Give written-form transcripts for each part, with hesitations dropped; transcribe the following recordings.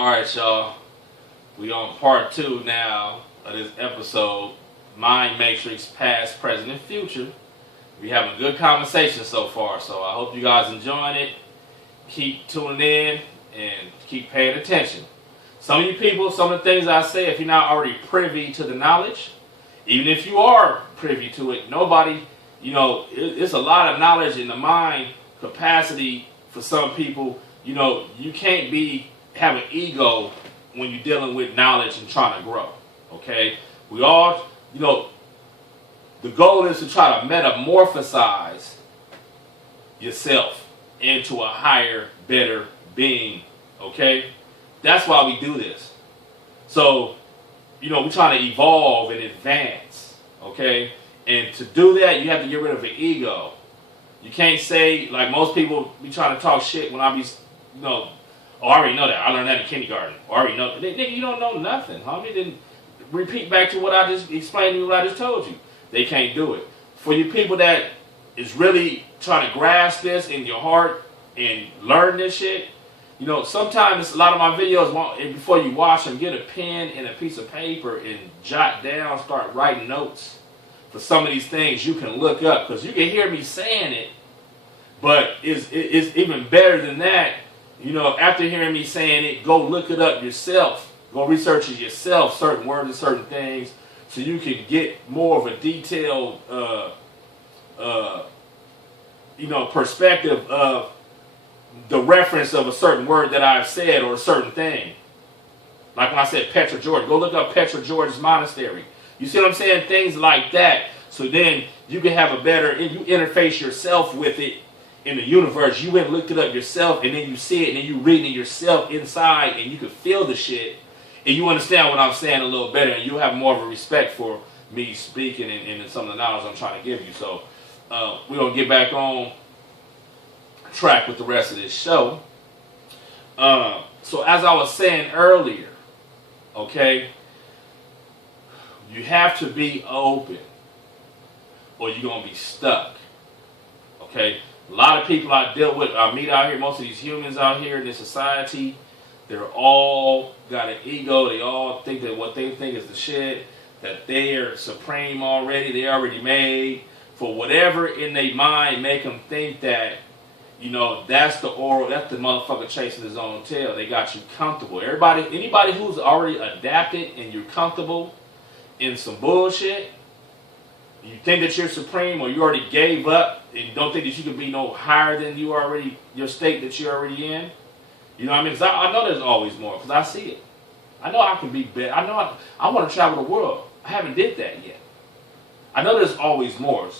Alright, y'all. We on part 2 now of this episode. Mind Matrix, past, present, and future. We having a good conversation so far, so I hope you guys enjoying it. Keep tuning in and keep paying attention. Some of you people, some of the things I say, if you're not already privy to the knowledge, even if you are privy to it, nobody, it's a lot of knowledge in the mind capacity for some people. You can't have an ego when you're dealing with knowledge and trying to grow. Okay? We all, the goal is to try to metamorphosize yourself into a higher, better being. Okay? That's why we do this. So, we're trying to evolve and advance. Okay? And to do that, you have to get rid of the ego. You can't say, like most people be trying to talk shit when I be, oh, I already know that. I learned that in kindergarten. I already know. Nigga, you don't know nothing, homie. Then repeat back to what I just explained to you, what I just told you. They can't do it. For you people that is really trying to grasp this in your heart and learn this shit, sometimes a lot of my videos, before you watch them, get a pen and a piece of paper and jot down, start writing notes for some of these things you can look up. Because you can hear me saying it, but it's even better than that. After hearing me saying it, go look it up yourself. Go research it yourself, certain words and certain things, so you can get more of a detailed, perspective of the reference of a certain word that I've said or a certain thing. Like when I said Petra George, go look up Petra George's monastery. You see what I'm saying? Things like that. So then you can have you interface yourself with it. In the universe, you went and looked it up yourself, and then you see it, and then you reading it yourself inside, and you can feel the shit, and you understand what I'm saying a little better, and you have more of a respect for me speaking and some of the knowledge I'm trying to give you. So we're going to get back on track with the rest of this show. So as I was saying earlier, okay, you have to be open, or you're going to be stuck, okay? A lot of people I meet out here, most of these humans out here in this society, they're all got an ego. They all think that what they think is the shit, that they are supreme already, they already made. For whatever in their mind make them think that, that's the motherfucker chasing his own tail. They got you comfortable. Anybody who's already adapted and you're comfortable in some bullshit, you think that you're supreme, or you already gave up and you don't think that you can be no higher than your state that you're already in. You know what I mean? Because I know there's always more, because I see it. I know I can be better. I know I want to travel the world. I haven't did that yet. I know there's always more,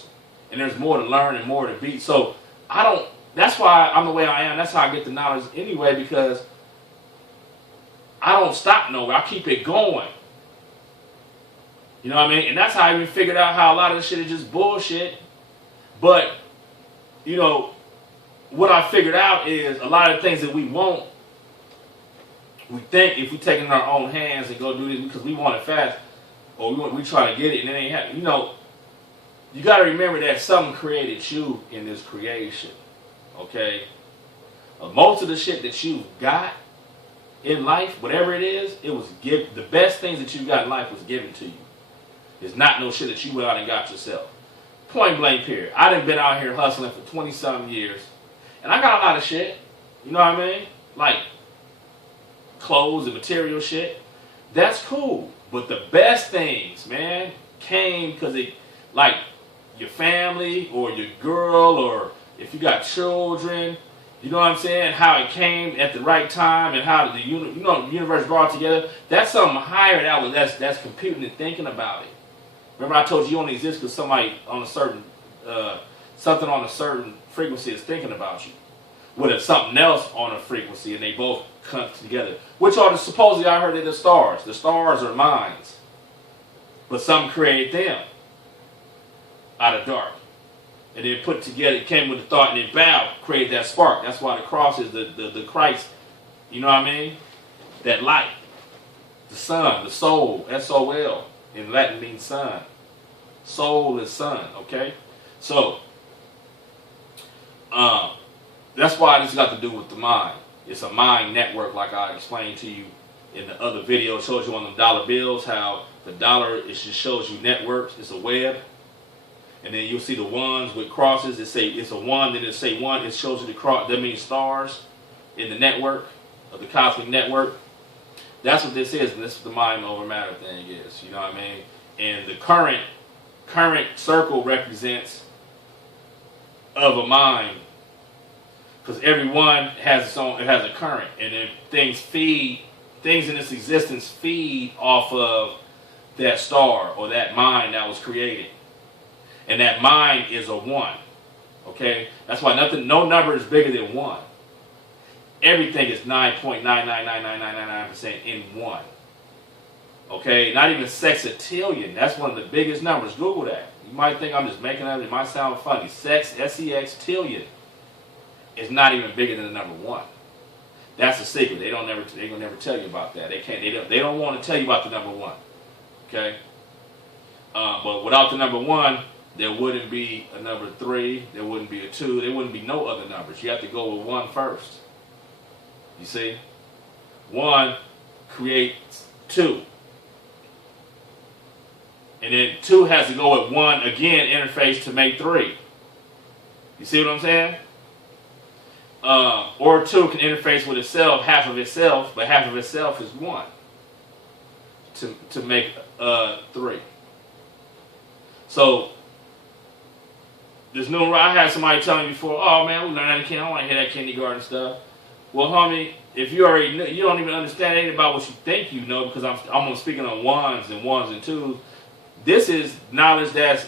and there's more to learn and more to be. So that's why I'm the way I am. That's how I get the knowledge anyway, because I don't stop nowhere. I keep it going. You know what I mean? And that's how I even figured out how a lot of this shit is just bullshit. But, what I figured out is a lot of things that we want, we think if we take it in our own hands and go do this because we want it fast, or we try to get it and it ain't happening. You got to remember that something created you in this creation. Okay? Most of the shit that you've got in life, whatever it is, the best things that you got in life was given to you. It's not no shit that you went out and got yourself. Point blank period. I done been out here hustling for 20-something years. And I got a lot of shit. You know what I mean? Like clothes and material shit. That's cool. But the best things, man, came because like your family or your girl, or if you got children, you know what I'm saying? How it came at the right time and how the universe brought it together. That's something higher that's computing and thinking about it. Remember I told you only exist because somebody on a certain, something on a certain frequency is thinking about you. With something else on a frequency, and they both come together. Which are supposedly I heard they're the stars. The stars are minds. But something created them out of dark. And then put together, it came with the thought, and then created that spark. That's why the cross is the Christ, you know what I mean? That light. The sun, the soul, S-O-L. In Latin means sun. Soul is sun, okay? So, that's why this got to do with the mind. It's a mind network, like I explained to you in the other video. It shows you on the dollar bills how the dollar, it just shows you networks. It's a web. And then you'll see the ones with crosses. It say it's a one, then it say one. It shows you the cross. That means stars in the network of the cosmic network. That's what this is, and this is what the mind over matter thing is. You know what I mean? And the current circle represents of a mind, because every one has its own. It has a current, and then things in this existence feed off of that star or that mind that was created. And that mind is a one. Okay? That's why no number is bigger than one. Everything is 9.9999999% in one. Okay? Not even sextillion. That's one of the biggest numbers. Google that. You might think I'm just making up. It might sound funny. S-E-X, tillion is not even bigger than the number one. That's a secret. They're gonna never tell you about that. They don't want to tell you about the number one. Okay? But without the number one, there wouldn't be a number 3, there wouldn't be a 2, there wouldn't be no other numbers. You have to go with 1 first. You see? 1 creates 2. And then 2 has to go with 1 again, interface to make 3. You see what I'm saying? Or 2 can interface with itself, half of itself, but half of itself is 1 to make 3. So, I had somebody tell me before, oh man, we learned how to kindergarten. I don't want to hear that kindergarten stuff. Well, homie, if you already know, you don't even understand anything about what you think you know, because I'm speaking on ones and 2s. This is knowledge that's,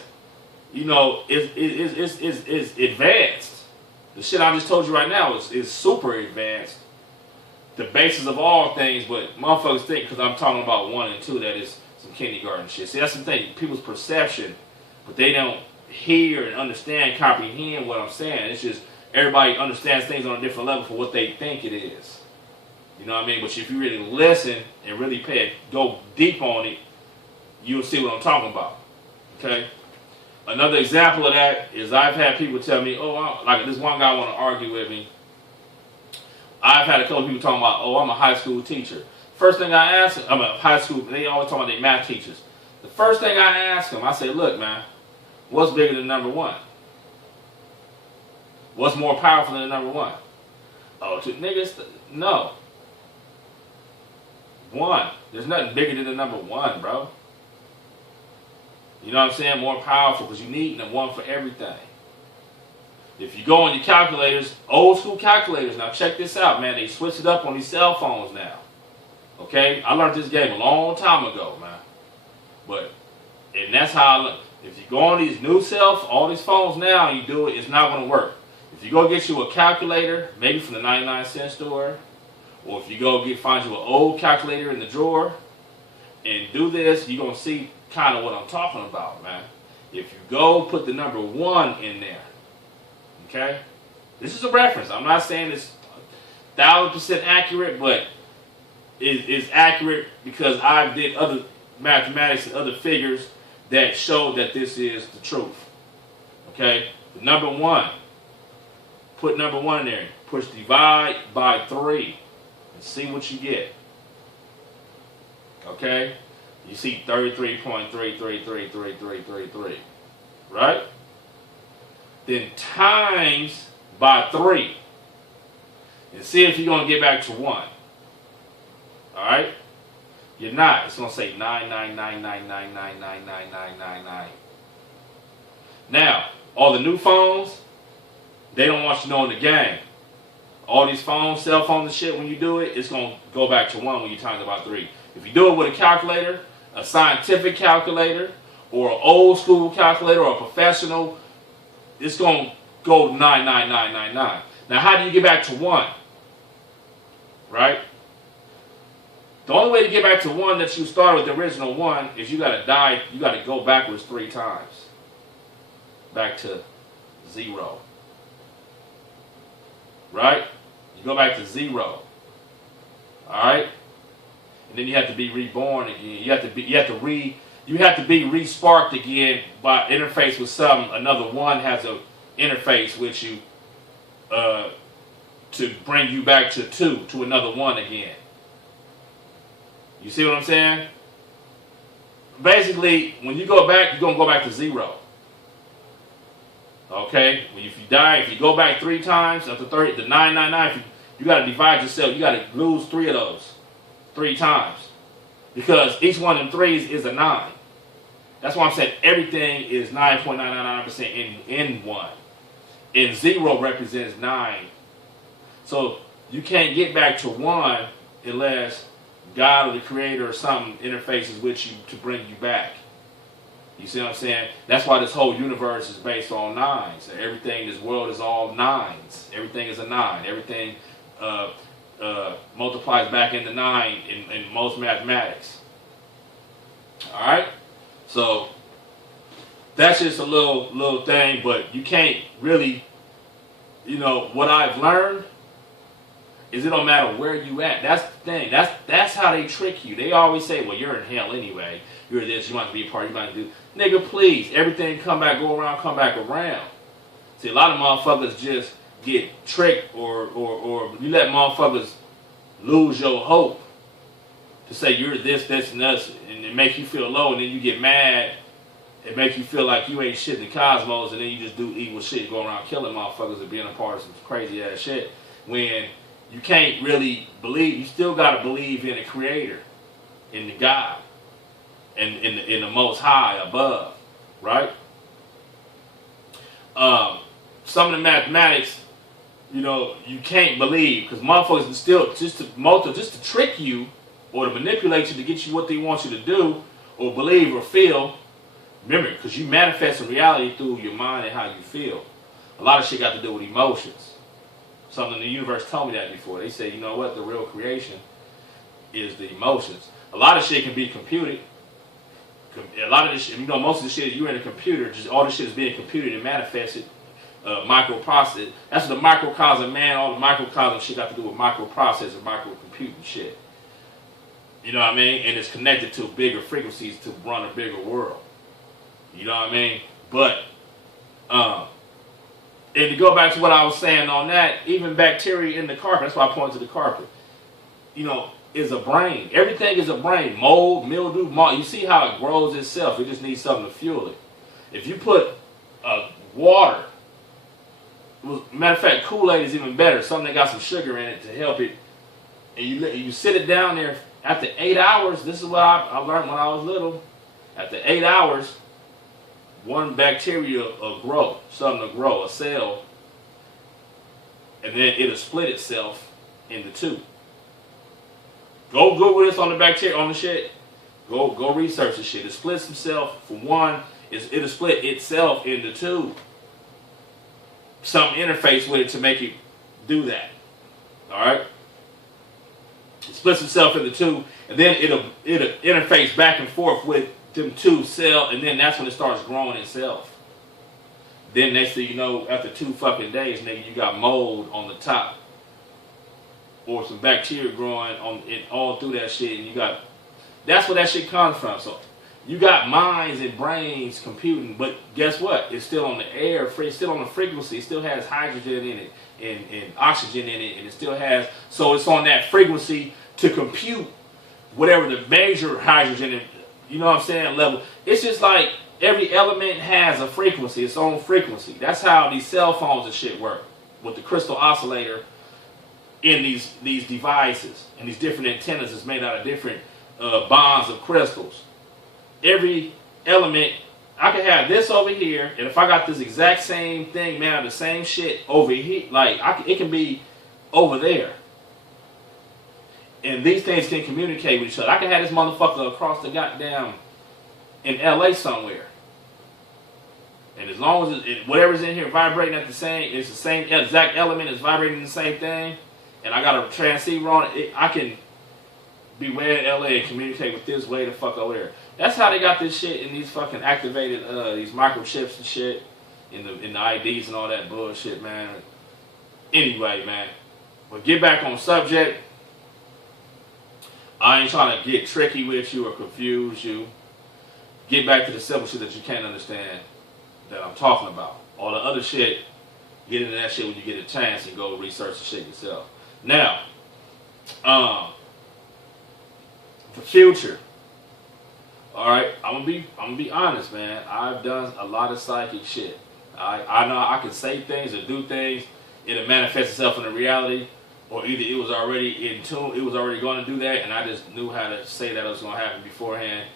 is advanced. The shit I just told you right now is super advanced. The basis of all things, but motherfuckers think because I'm talking about 1 and 2 that is some kindergarten shit. See, that's the thing. People's perception, but they don't hear and understand, comprehend what I'm saying. It's just everybody understands things on a different level for what they think it is. You know what I mean? But if you really listen and really go deep on it, you'll see what I'm talking about. Okay? Another example of that is I've had people tell me, like this one guy want to argue with me. I've had a couple people talking about, I'm a high school teacher. First thing I ask them, I'm a high school, they always talk about their math teachers. The first thing I ask them, I say, look, man, what's bigger than number 1? What's more powerful than number 1? Oh, niggas, no. 1. There's nothing bigger than the number 1, bro. You know what I'm saying? More powerful, because you need the 1 for everything. If you go on your calculators, old school calculators, now check this out, man. They switched it up on these cell phones now. Okay? I learned this game a long time ago, man. And that's how I learned. If you go on these new all these phones now, and you do it, it's not going to work. If you go get you a calculator, maybe from the 99-cent store, or if you go find you an old calculator in the drawer, and do this, you're going to see kind of what I'm talking about, man. If you go put the number 1 in there, okay? This is a reference. I'm not saying it's 1,000% accurate, but it's accurate because I did other mathematics and other figures that show that this is the truth. Okay? The number 1. Put number 1 in there. Push divide by 3 and see what you get. Okay? You see 33.33333333, right? Then times by 3 and see if you're going to get back to 1. All right? You're not. It's going to say 99999999999. Now, all the new phones, they don't want you knowing the game. All these phones, cell phones and shit, when you do it, it's going to go back to 1 when you times it by 3. If you do it with a calculator, a scientific calculator, or an old school calculator, or a professional, it's going to go 99999. Now, how do you get back to 1? Right? The only way to get back to 1 that you started with the original 1 is you got to go backwards 3 times. Back to 0. Right? You go back to 0. Alright? And then you have to be reborn again. You have to be re-sparked again by interface with something. Another 1 has a interface with you to bring you back to 2, to another 1 again. You see what I'm saying? Basically, when you go back, you're going to go back to 0. Okay? If you die, if you go back 3 times, after 30, the 999, you got to divide yourself. You got to lose 3 of those 3 times. Because each one of them 3s is a 9. That's why I'm saying everything is 9.999% in 1. And 0 represents 9. So you can't get back to 1 unless God or the Creator or something interfaces with you to bring you back. You see what I'm saying? That's why this whole universe is based on 9s. Everything in this world is all 9s. Everything is a 9. Everything multiplies back into 9 in most mathematics. Alright? So that's just a little thing, but you can't really, what I've learned is it don't matter where you at. That's the thing. That's how they trick you. They always say, well, you're in hell anyway. You're this, you want to be a part, you want to do. Nigga, please, everything come back, go around, come back around. See, a lot of motherfuckers just get tricked or you let motherfuckers lose your hope to say you're this, and this, and it make you feel low, and then you get mad. It make you feel like you ain't shit in the cosmos, and then you just do evil shit, go around killing motherfuckers and being a part of some crazy ass shit. When you can't really believe, you still gotta believe in the Creator, in the God, and in the Most High above, right? Some of the mathematics, you can't believe because motherfuckers are still just to trick you or to manipulate you to get you what they want you to do or believe or feel. Remember, because you manifest in reality through your mind and how you feel. A lot of shit got to do with emotions. Something the universe told me that before. They say, you know what, the real creation is the emotions. A lot of shit can be computed. A lot of this shit, most of the shit, you're in a computer, just all this shit is being computed and manifested, microprocessed. That's what the microcosm, man, all the microcosm shit got to do with microprocessing, microcomputing shit. You know what I mean? And it's connected to bigger frequencies to run a bigger world. You know what I mean? But, and to go back to what I was saying on that, even bacteria in the carpet, that's why I pointed to the carpet, is a brain. Everything is a brain. Mold, mildew, mold. You see how it grows itself. It just needs something to fuel it. If you put water, matter of fact, Kool-Aid is even better. Something that got some sugar in it to help it. And you sit it down there after 8 hours. This is what I learned when I was little. After 8 hours, one bacteria will grow, something will grow, a cell, and then it'll split itself into 2. Go Google this on the bacteria, on the shit. Go research this shit. It splits itself from 1, it'll split itself into 2. Some interface with it to make it do that. Alright? It splits itself into 2, and then it'll interface back and forth with them 2 cell, and then that's when it starts growing itself. Then next thing you know, after 2 fucking days, nigga, you got mold on the top. Or some bacteria growing all through that shit, and that's where that shit comes from. So you got minds and brains computing, but guess what? It's still on the air, it's still on the frequency, it still has hydrogen in it and oxygen in it, and it still has, so it's on that frequency to compute whatever the major hydrogen, level. It's just like every element has a frequency, its own frequency. That's how these cell phones and shit work, with the crystal oscillator in these devices, and these different antennas is made out of different bonds of crystals. Every element, I can have this over here, and if I got this exact same thing made out of the same shit over here, it can be over there. And these things can communicate with each other. I can have this motherfucker across the goddamn in LA somewhere. And as long as whatever's in here vibrating at it's the same exact element is vibrating the same thing, and I got a transceiver on it, I can be way in LA and communicate with this way the fuck over there. That's how they got this shit in these fucking activated, these microchips and shit, in the IDs and all that bullshit, man. Anyway, man. But get back on subject. I ain't trying to get tricky with you or confuse you. Get back to the simple shit that you can't understand that I'm talking about. All the other shit, Get into that shit when you get a chance and go research the shit yourself. Now, the future. All right, I'm gonna be honest, man. I've done a lot of psychic shit. I know I can say things or do things. It'll manifest itself in a reality, or either it was already in tune, it was already going to do that, and I just knew how to say that it was going to happen beforehand.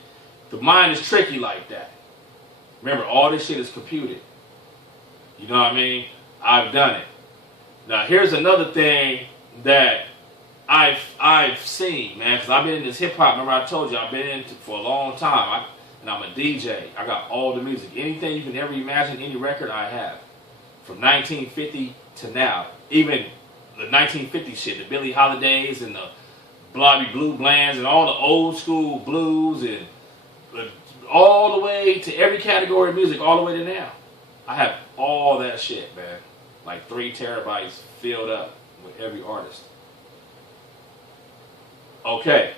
The mind is tricky like that. Remember, all this shit is computed. You know what I mean? I've done it. Now, here's another thing that I've seen, man, because I've been in this hip hop. Remember, I told you I've been in it for a long time, and I'm a DJ. I got all the music, anything you can ever imagine, any record I have, from 1950 to now. Even the 1950 shit, the Billie Holidays and the Blobby Blue Blands and all the old school blues and all the way to every category of music, all the way to now. I have all that shit, man. Like 3 terabytes filled up with every artist. Okay.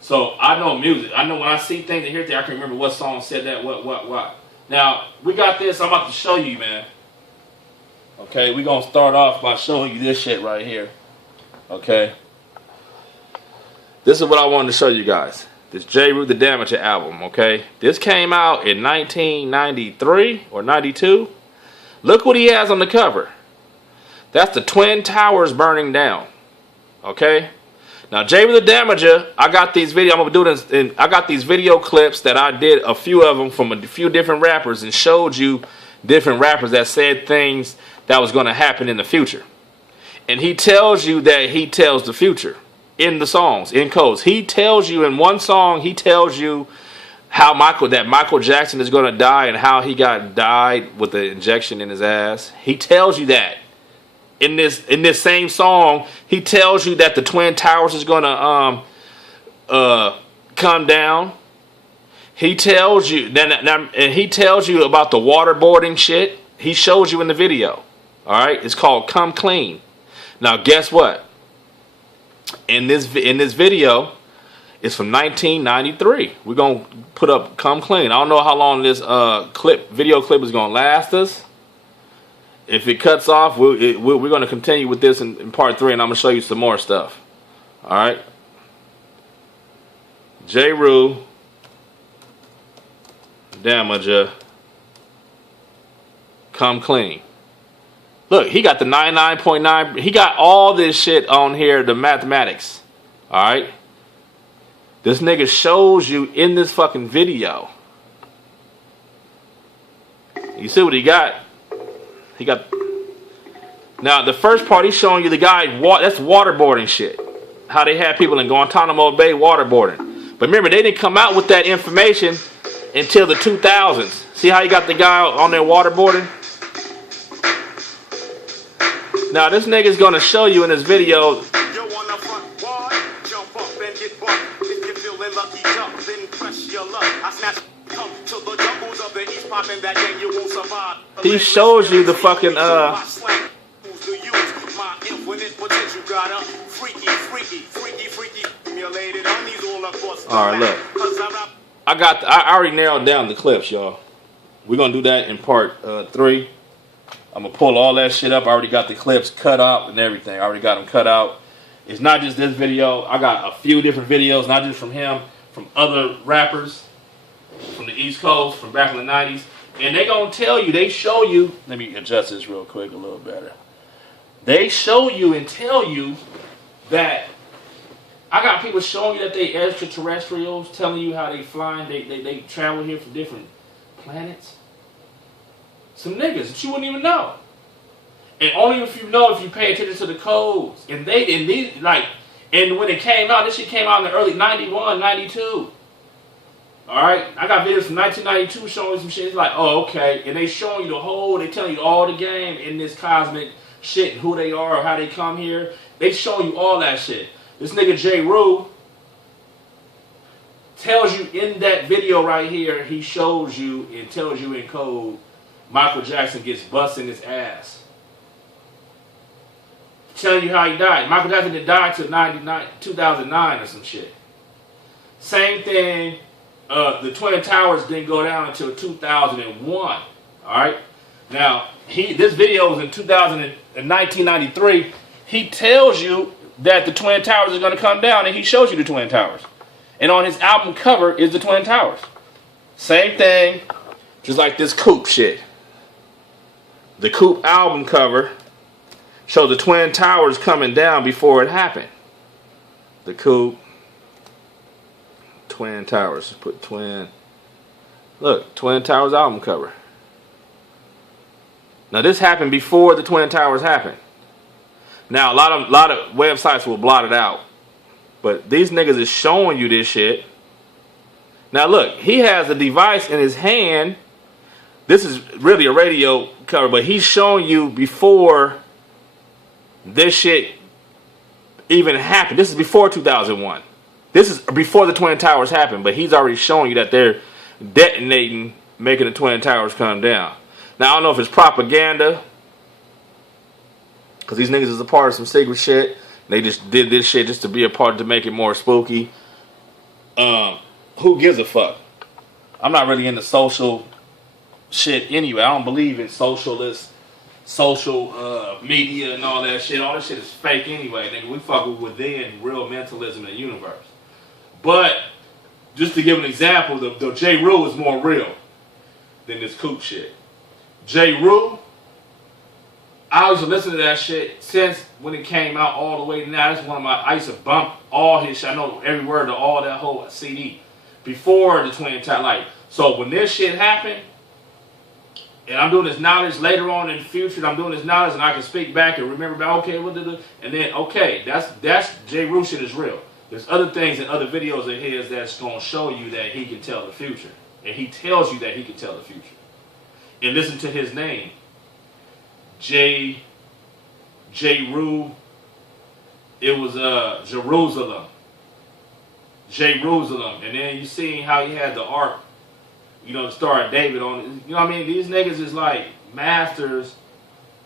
So I know music. I know when I see things and hear things, I can remember what song said that, what. Now, we got this. I'm about to show you, man. Okay, we're going to start off by showing you this shit right here. Okay. This is what I wanted to show you guys. This J. Rue the Damager album, okay? This came out in 1993 or 92. Look what he has on the cover. That's the Twin Towers burning down. Okay? Now, J. Rue the Damager, I got these video. I'm gonna do this. I got these video clips that I did, a few of them from a few different rappers, and showed you different rappers that said things that was gonna happen in the future. And he tells you that he tells the future in the songs, in codes. He tells you in one song, he tells you how Michael Jackson is gonna die and how he died with the injection in his ass. He tells you that. In this same song, he tells you that the Twin Towers is gonna come down. He tells you and he tells you about the waterboarding shit. He shows you in the video. All right, it's called "Come Clean." Now, guess what? In this video, it's from 1993. We're gonna put up "Come Clean." I don't know how long this video clip is gonna last us. If it cuts off, we're going to continue with this in part 3, and I'm going to show you some more stuff. All right? J. Rue Damager, "Come Clean." Look, he got the 99.9. He got all this shit on here, the mathematics. All right? This nigga shows you in this fucking video. You see what he got? He got. Now, the first part, he's showing you the guy, that's waterboarding shit. How they had people in Guantanamo Bay waterboarding. But remember, they didn't come out with that information until the 2000s. See how you got the guy on there waterboarding? Now, this nigga's going to show you in this video. He shows you the fucking Alright, look. I already narrowed down the clips, y'all. We're gonna do that in part 3. I'm gonna pull all that shit up. I already got the clips cut out and everything. I already got them cut out. It's not just this video. I got a few different videos, not just from him, from other rappers from the East Coast, from back in the 90s. And they gonna tell you, they show you, let me adjust this real quick a little better. They show you and tell you that, I got people showing you that they extraterrestrials, telling you how they flying, they travel here from different planets. Some niggas that you wouldn't even know. And only if you know, if you pay attention to the codes. And when it came out, this shit came out in the early 91, 92. Alright? I got videos from 1992 showing you some shit. It's like, oh, okay. And they showing you the whole, they telling you all the game in this cosmic shit, who they are, or how they come here. They showing you all that shit. This nigga J. Rue tells you in that video right here, he shows you and tells you in code, Michael Jackson gets busting his ass. Telling you how he died. Michael Jackson didn't die till 2009 or some shit. Same thing, the Twin Towers didn't go down until 2001. Alright? Now, this video was in 1993. He tells you that the Twin Towers are going to come down, and he shows you the Twin Towers. And on his album cover is the Twin Towers. Same thing, just like this Coop shit. The Coop album cover shows the Twin Towers coming down before it happened. The Coop Twin Towers. Put Twin. Look, Twin Towers album cover. Now this happened before the Twin Towers happened. Now a lot of websites will blot it out, but these niggas is showing you this shit. Now look, he has a device in his hand. This is really a radio cover, but he's showing you before this shit even happened. This is before 2001. This is before the Twin Towers happened, but he's already showing you that they're detonating, making the Twin Towers come down. Now, I don't know if it's propaganda, because these niggas is a part of some secret shit. They just did this shit just to be a part, to make it more spooky. Who gives a fuck? I'm not really into social shit anyway. I don't believe in social media and all that shit. All this shit is fake anyway, nigga. We fuck within real mentalism in the universe. But, just to give an example, the J. Rule is more real than this Coop shit. J. Rule, I used to listen to that shit since when it came out all the way to now. That's one of my, I used to bump all his shit. I know every word of all that whole CD before the Twin Tower. Like, so when this shit happened, and I'm doing this knowledge later on in the future, I'm doing this knowledge and I can speak back and remember about, okay, what did the, and then, okay, that's J. Rule shit is real. There's other things and other videos of his that's going to show you that he can tell the future. And he tells you that he can tell the future. And listen to his name. J. Rule. It was Jerusalem. Jerusalem. And then you see how he had the ark, you know, the Star of David on it. You know what I mean? These niggas is like masters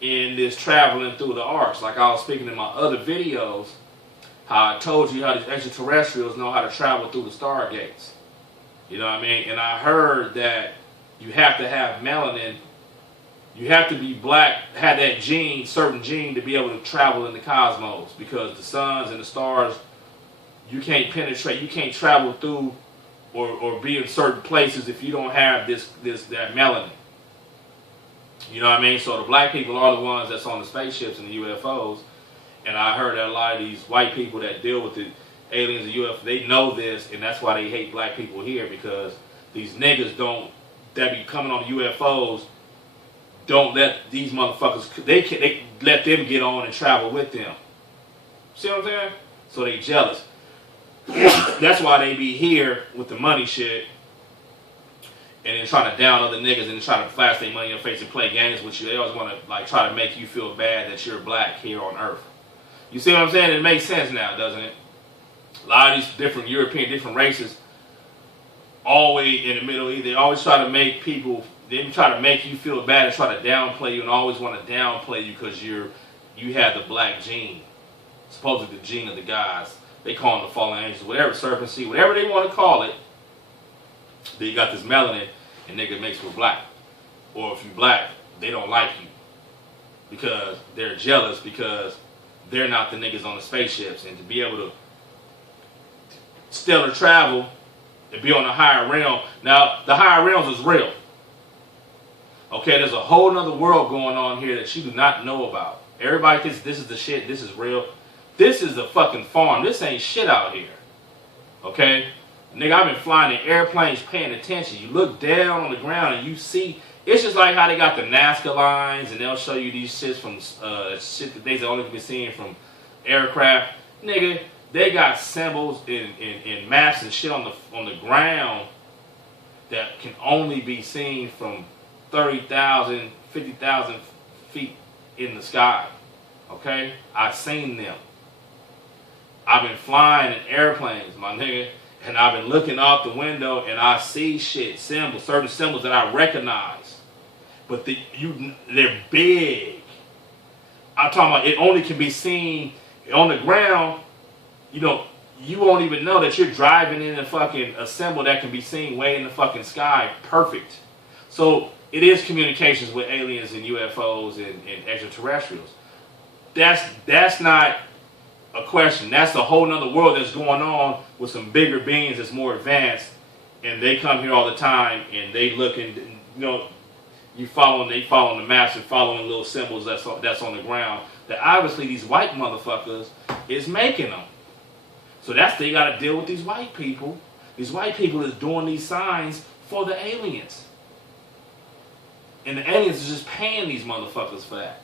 in this traveling through the arcs. Like I was speaking in my other videos, how I told you how these extraterrestrials know how to travel through the stargates. You know what I mean? And I heard that you have to have melanin. You have to be black, have that gene, certain gene, to be able to travel in the cosmos. Because the suns and the stars, you can't penetrate, you can't travel through or be in certain places if you don't have that melanin. You know what I mean? So the black people are the ones that's on the spaceships and the UFOs. And I heard that a lot of these white people that deal with the aliens and UFOs, they know this, and that's why they hate black people here, because these niggas that be coming on the UFOs, don't let these motherfuckers, they let them get on and travel with them. See what I'm saying? So they jealous. That's why they be here with the money shit, and then trying to down other niggas and trying to flash their money in your face and play games with you. They always want to like try to make you feel bad that you're black here on Earth. You see what I'm saying? It makes sense now, doesn't it? A lot of these different European, different races, always in the Middle East, they always try to make people, they try to make you feel bad and try to downplay you, and always want to downplay you because you have the black gene. Supposedly the gene of the gods. They call them the fallen angels, whatever, serpent seed, whatever they want to call it. Then you got this melanin, and nigga makes you black. Or if you black, they don't like you. Because they're jealous, because they're not the niggas on the spaceships. And to be able to stellar travel and be on a higher realm. Now, the higher realms is real. Okay, there's a whole nother world going on here that you do not know about. Everybody thinks this is the shit, this is real. This is the fucking farm. This ain't shit out here. Okay? Nigga, I've been flying in airplanes paying attention. You look down on the ground and you see, it's just like how they got the Nazca lines and they'll show you these shits from shit that they only can be seen from aircraft. Nigga, they got symbols and maps and shit on the ground that can only be seen from 30,000, 50,000 feet in the sky. Okay? I've seen them. I've been flying in airplanes, my nigga, and I've been looking out the window and I see shit, symbols, certain symbols that I recognize. But they're big. I'm talking about it only can be seen on the ground. You know, you won't even know that you're driving in a symbol that can be seen way in the fucking sky. Perfect. So it is communications with aliens and UFOs and extraterrestrials. That's not a question. That's a whole nother world that's going on with some bigger beings that's more advanced, and they come here all the time, and they look and, you know, they following the maps and following little symbols that's on the ground that obviously these white motherfuckers is making them. So they got to deal with these white people. These white people is doing these signs for the aliens. And the aliens is just paying these motherfuckers for that.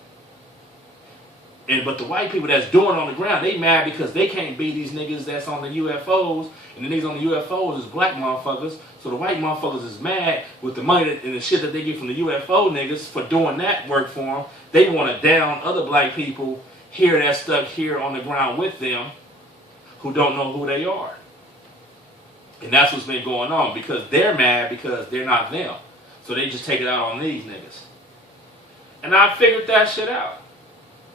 But the white people that's doing it on the ground, they mad because they can't beat these niggas that's on the UFOs, and the niggas on the UFOs is black motherfuckers. So the white motherfuckers is mad with the money and the shit that they get from the UFO niggas for doing that work for them. They want to down other black people here that's stuck here on the ground with them who don't know who they are. And that's what's been going on because they're mad because they're not them. So they just take it out on these niggas. And I figured that shit out.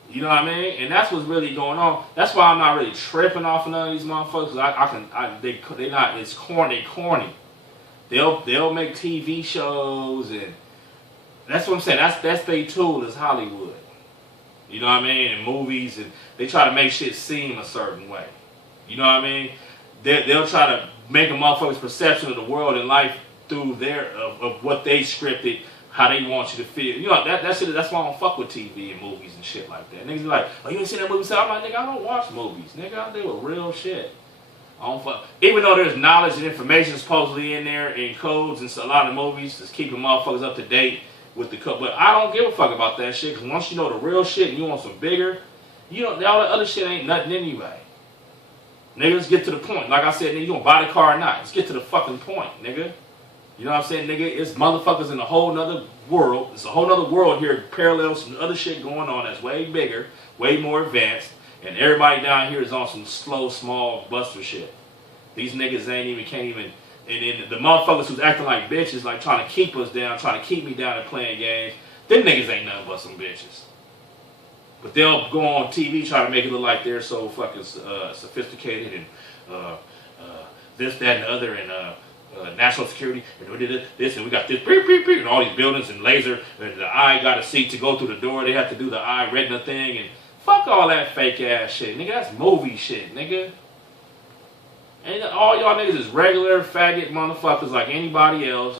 You know what I mean? And that's what's really going on. That's why I'm not really tripping off of none of these motherfuckers. They not, it's corny. They'll make TV shows, and that's what I'm saying. That's their tool is Hollywood. You know what I mean? And movies, and they try to make shit seem a certain way. You know what I mean? They'll try to make a motherfucker's perception of the world and life through of what they scripted, how they want you to feel. You know, that shit, that's why I don't fuck with TV and movies and shit like that. Niggas be like, oh, you ain't seen that movie? So I'm like, nigga, I don't watch movies. Nigga, I deal with real shit. I don't fuck. Even though there's knowledge and information supposedly in there in codes and a lot of movies that's keeping motherfuckers up to date with the code. But I don't give a fuck about that shit, because once you know the real shit and you want some bigger, you know, all that other shit ain't nothing anyway. Nigga, let's get to the point. Like I said, nigga, you gonna buy the car or not? Let's get to the fucking point, nigga. You know what I'm saying, nigga? It's motherfuckers in a whole nother world. It's a whole nother world here, parallels some other shit going on that's way bigger, way more advanced, and everybody down here is on some slow, small buster shit. These niggas can't even, and then the motherfuckers who's acting like bitches, like trying to keep us down, trying to keep me down and playing games, them niggas ain't nothing but some bitches. But they'll go on TV try to make it look like they're so fucking sophisticated and this, that, and the other, and national security, and we did this, and we got this, and all these buildings and laser, and the eye got a seat to go through the door. They have to do the eye retina thing, and fuck all that fake ass shit, nigga. That's movie shit, nigga. And all y'all niggas is regular faggot motherfuckers like anybody else.